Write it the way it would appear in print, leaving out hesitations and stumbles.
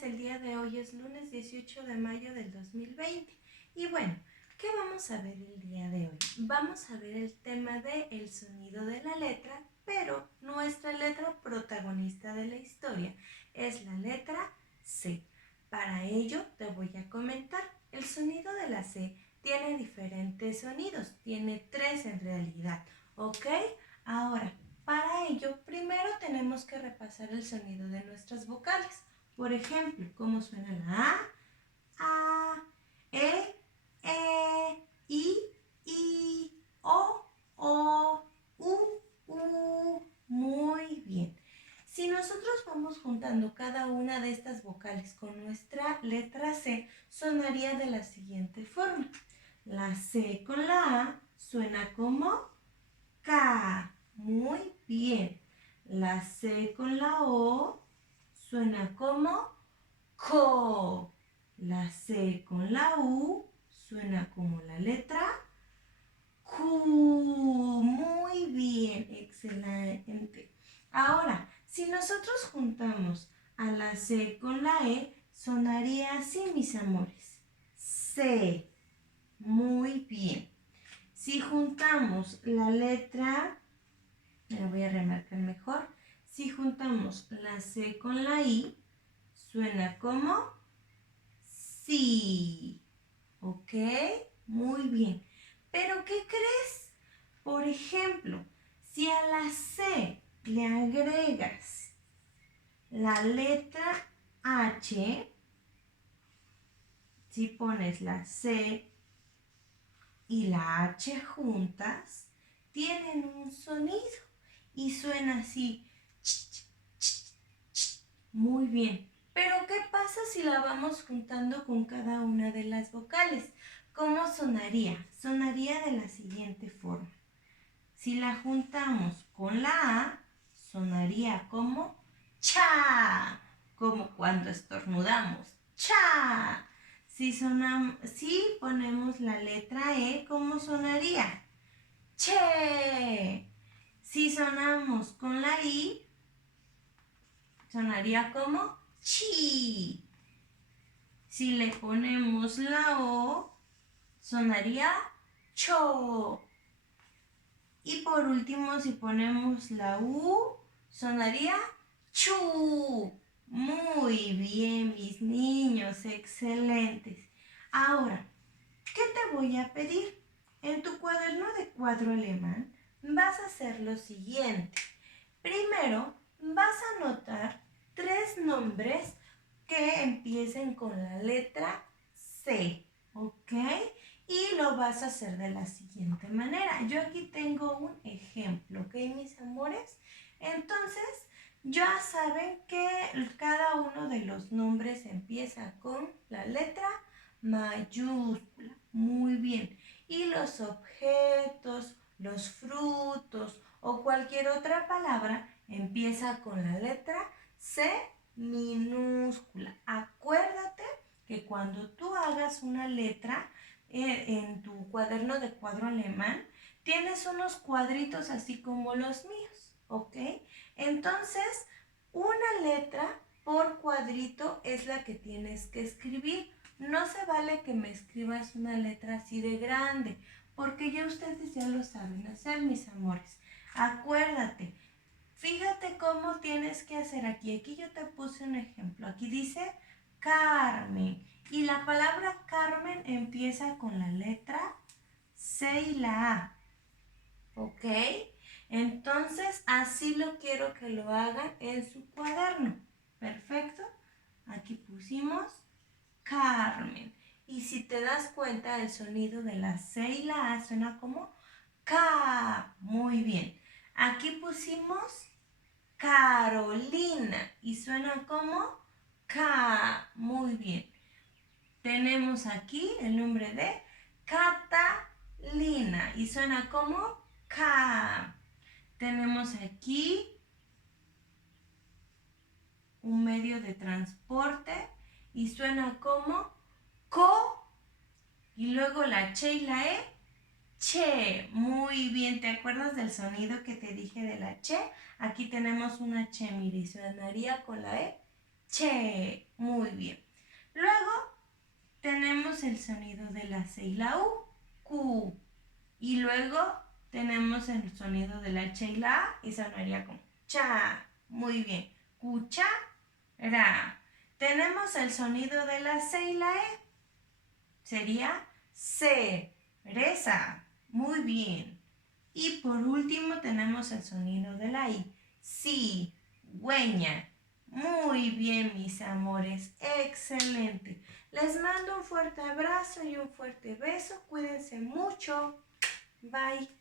días. El día de hoy es lunes 18 de mayo del 2020. Y bueno, ¿qué vamos a ver el día de hoy? Vamos a ver el tema del sonido de la letra, pero nuestra letra protagonista de la historia es la letra C. Para ello te voy a comentar. El sonido de la C tiene diferentes sonidos, tiene 3 en realidad, ¿ok? Ahora, para ello, primero tenemos que repasar el sonido de nuestras vocales. Por ejemplo, ¿cómo suena la A, I, O, U? Muy bien. Si nosotros vamos juntando cada una de estas vocales con nuestra letra C, sonaría de la siguiente forma. La C con la A suena como K. Muy bien. La C con la O suena como CO. La C con la U suena como la letra Q. Muy bien, excelente. Ahora, si nosotros juntamos a la C con la E, sonaría así, mis amores. C. Muy bien. Si juntamos la letra, me la voy a remarcar mejor. Si juntamos la C con la I, suena como sí. ¿Ok? Muy bien. Pero ¿qué crees? Por ejemplo, si a la C le agregas la letra H, si pones la C y la H juntas, tienen un sonido y suena así. Muy bien. Pero ¿qué pasa si la vamos juntando con cada una de las vocales? ¿Cómo sonaría? Sonaría de la siguiente forma. Si la juntamos con la A, sonaría como cha, como cuando estornudamos. Cha. Si ponemos la letra E, ¿cómo sonaría? Che. Si sonamos con la I, sonaría como chi. Si le ponemos la O, sonaría cho. Y por último, si ponemos la U, sonaría chu. Muy bien, mis niños, excelentes. Ahora, ¿qué te voy a pedir? En tu cuaderno de cuadro alemán vas a hacer lo siguiente. Primero, vas a anotar 3 nombres que empiecen con la letra C, ¿ok? Y lo vas a hacer de la siguiente manera. Yo aquí tengo un ejemplo, ¿ok, mis amores? Entonces, ya saben que cada uno de los nombres empieza con la letra mayúscula. Muy bien. Y los objetos, los frutos o cualquier otra palabra empieza con la letra C minúscula. Acuérdate que cuando tú hagas una letra en tu cuaderno de cuadro alemán, tienes unos cuadritos así como los míos, ¿ok? Entonces, una letra por cuadrito es la que tienes que escribir. No se vale que me escribas una letra así de grande, porque ya ustedes ya lo saben hacer, mis amores. Acuérdate, fíjate cómo tienes que hacer aquí. Aquí yo te puse un ejemplo. Aquí dice Carmen. Y la palabra Carmen empieza con la letra C y la A. ¿Ok? Entonces, así lo quiero que lo hagan en su cuaderno. Perfecto. Aquí pusimos Carmen. Y si te das cuenta, el sonido de la C y la A suena como K. Muy bien. Aquí pusimos Carolina y suena como K. Muy bien. Tenemos aquí el nombre de Catalina y suena como K. Tenemos aquí un medio de transporte y suena como co y luego la che y la e, che. Muy bien, ¿te acuerdas del sonido que te dije de la che? Aquí tenemos una che, mire, y sonaría con la e, che. Muy bien. Luego tenemos el sonido de la C y la U, Q. Y luego tenemos el sonido de la H y la A y sonaría como cha. Muy bien. Cuchara. Tenemos el sonido de la C y la E. Sería cereza. Muy bien. Y por último tenemos el sonido de la I. Cigüeña. Muy bien, mis amores. Excelente. Les mando un fuerte abrazo y un fuerte beso. Cuídense mucho. Bye.